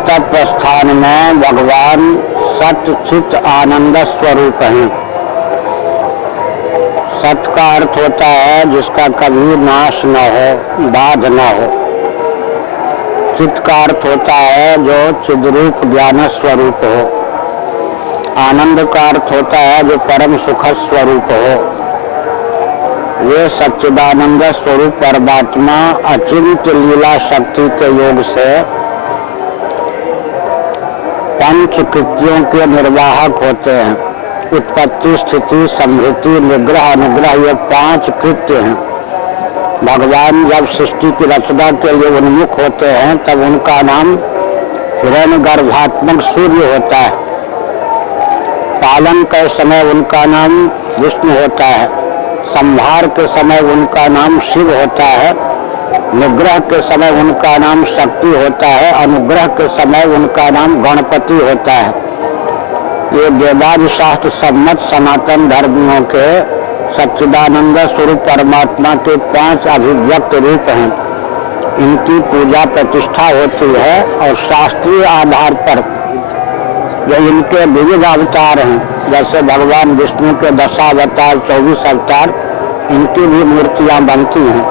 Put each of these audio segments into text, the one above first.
वेदांत प्रस्थान में भगवान सत्य चित्त आनंद स्वरूप हैं। सत्य का अर्थ होता है जिसका कभी नाश न हो, बाध न हो। चित्त का अर्थ होता है जो चिद्रूप ज्ञान स्वरूप हो। आनंद का अर्थ होता है जो परम सुख स्वरूप हो। ये सच्चिदानंद स्वरूप परमात्मा अचिंत्य लीला शक्ति के योग से पंच कृत्यों के निर्वाहक होते हैं। उत्पत्ति, स्थिति, समृद्धि, निग्रह, अनुग्रह, ये 5 कृत्य हैं। भगवान जब सृष्टि की रचना के लिए उन्मुख होते हैं तब उनका नाम हिरण्यगर्भात्मक सूर्य होता है। पालन के समय उनका नाम विष्णु होता है। संहार के समय उनका नाम शिव होता है। निग्रह के समय उनका नाम शक्ति होता है। अनुग्रह के समय उनका नाम गणपति होता है। ये वेदांत शास्त्र सम्मत सनातन धर्मियों के सच्चिदानंद स्वरूप परमात्मा के 5 अभिव्यक्त रूप हैं। इनकी पूजा प्रतिष्ठा होती है और शास्त्रीय आधार पर जो इनके विविध अवतार हैं, जैसे भगवान विष्णु के 10 अवतार, 24 अवतार, इनकी भी मूर्तियां बनती हैं।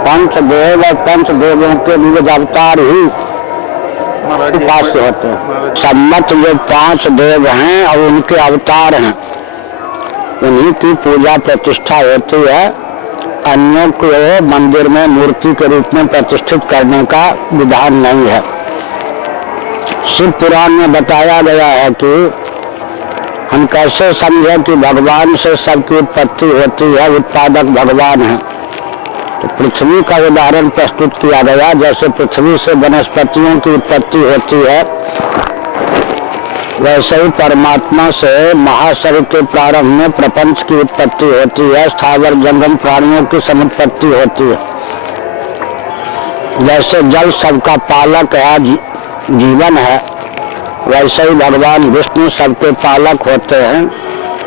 पंचदेव और पंचदेवों के विविध अवतार ही उपास्य होते हैं। सम्मत जो 5 देव हैं और उनके अवतार हैं, उन्हीं की पूजा प्रतिष्ठा होती है। अन्यों को मंदिर में मूर्ति के रूप में प्रतिष्ठित करने का विधान नहीं है। शिव पुराण में बताया गया है कि हम कैसे समझें कि भगवान से सबकी उत्पत्ति होती है, उत्पादक भगवान है। तो पृथ्वी का उदाहरण प्रस्तुत किया गया। जैसे पृथ्वी से वनस्पतियों की उत्पत्ति होती है, वैसे ही परमात्मा से महाशरीर के प्रारंभ में प्रपंच की उत्पत्ति होती है। स्थावर जंगम प्राणियों की समुत्पत्ति होती है। जैसे जल सबका पालक है, जीवन है, वैसे ही भगवान विष्णु सबके पालक होते हैं,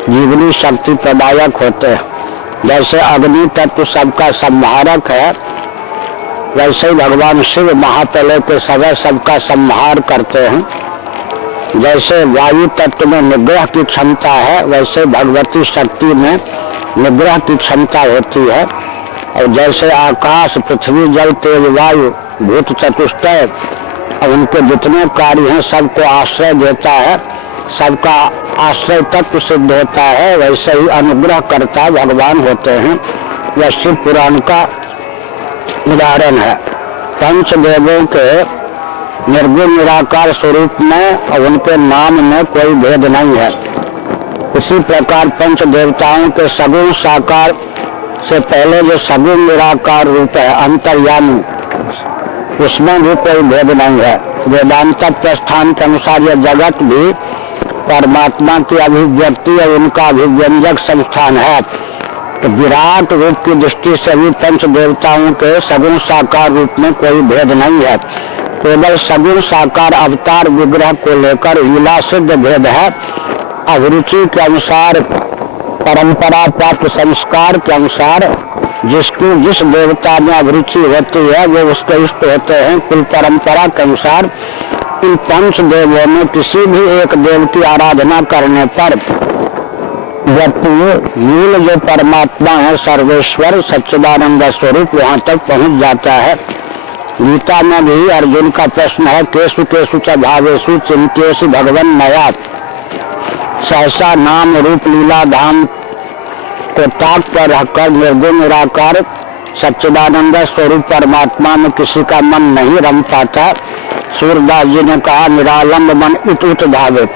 जीवनी शक्ति प्रदायक होते हैं। जैसे अग्नि तत्व सबका संहारक है, वैसे ही भगवान शिव महाप्रलय के समय सबका संहार करते हैं। जैसे वायु तत्व में निग्रह की क्षमता है, वैसे भगवती शक्ति में निग्रह की क्षमता होती है। और जैसे आकाश, पृथ्वी, जल, तेज, वायु, भूत चतुष्टय और उनके जितने कार्य हैं सबको आश्रय देता है, सबका आश्रय तत्व सिद्ध होता है, वैसे ही अनुग्रह करता भगवान होते हैं। यह शिव पुराण का उदाहरण है। पंचदेवों के निर्गुण निराकार स्वरूप में और उनके नाम में कोई भेद नहीं है। इसी प्रकार पंच देवताओं के सगुण साकार से पहले जो सगुण निराकार रूप है अंतर्यामी, उसमें भी कोई भेद नहीं है। वेदांत प्रस्थान के अनुसार यह जगत भी परमात्मा की अभिव्यक्ति और उनका अभिव्यंजक संस्थान है। तो विराट रूप की दृष्टि से भी पंच देवताओं के सगुण साकार रूप में कोई भेद नहीं है। केवल सगुण साकार अवतार विग्रह को लेकर लीला सिद्ध भेद है। अभिरुचि के अनुसार, परंपरा प्राप्त संस्कार के अनुसार जिसकी जिस देवता में अभिरुचि होती है वो उसके इष्ट होते हैं। कुल परंपरा के अनुसार इन 5 देवों में किसी भी एक देव की आराधना करने पर व्यक्ति मूल जो परमात्मा है, सर्वेश्वर सच्चिदानंद स्वरूप, वहाँ तक पहुँच जाता है। गीता में भी अर्जुन का प्रश्न है, केशु केशु च भावेषु चिंतेषु भगवन् मया। सहसा नाम रूप लीला धाम को ताक पर रखकर निर्गुण निराकार सच्चिदानंद स्वरूप परमात्मा में किसी का मन नहीं रम पाता। सूरदास जी ने कहा, निरालंब मन इत उत भावे।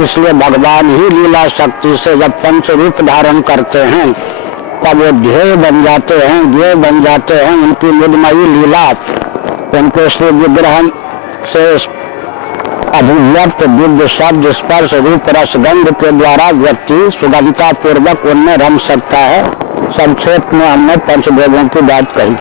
इसलिए भगवान ही लीला शक्ति से जब पंच रूप धारण करते हैं तब वो ध्येय बन जाते हैं, ध्येय बन जाते हैं। उनकी मुदमयी लीला, उनके श्री विग्रह से अभिव्यक्त दिव्य शब्द, स्पर्श, रूप, रस, गंध के द्वारा व्यक्ति सुगमता पूर्वक उनमें रम सकता है। संक्षेप में हमने पंचदेवों की बात कही।